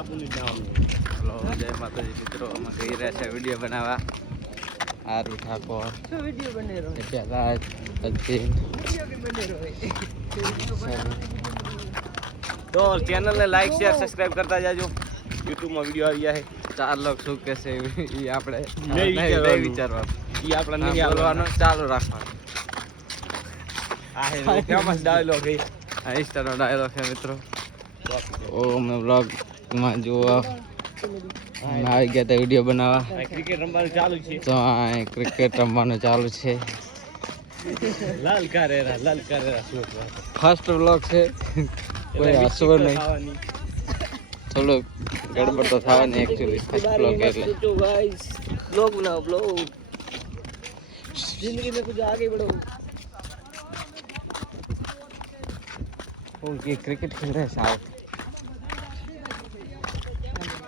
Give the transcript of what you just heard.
hello जय माता जी मित्रों અમે ગઈ રહ્યા છે વિડિયો બનાવવા આરુ ઠાકોર શું વિડિયો બને રહ્યો છે રાજ અજીન વિડિયો કે બને રહ્યો तो चैनल ने लाइक शेयर सब्सक्राइब करता जाजो YouTube में वीडियो આવી ગયા છે ચાર લોક શું કે છે ઈ આપણે નહીં વિચારવાનું ઈ આપણે નહીં બોલવાનો ચાલુ રાખવાનું આ હે ફેમસ ડાયલોગ છે આ ઇન્સ્ટાનો ડાયલોગ છે મિત્રો ઓ મે વ્લોગ માં જો આવી ગયા તા વિડિયો બનાવવા ક્રિકેટ રમવાનું ચાલુ છે તો આ ક્રિકેટ રમવાનું ચાલુ છે લાલ કારેરા ફર્સ્ટ વ્લોગ છે કોઈ હસવો નહીં થોડો ગડબડ તો થવાની एक्चुअली ફર્સ્ટ વ્લોગ એટલે तो गाइस व्लॉग बनाओ व्लॉग जिंदगी में कुछ आगे बढ़ो ओ ये क्रिकेट खेल रहे हैं साउथ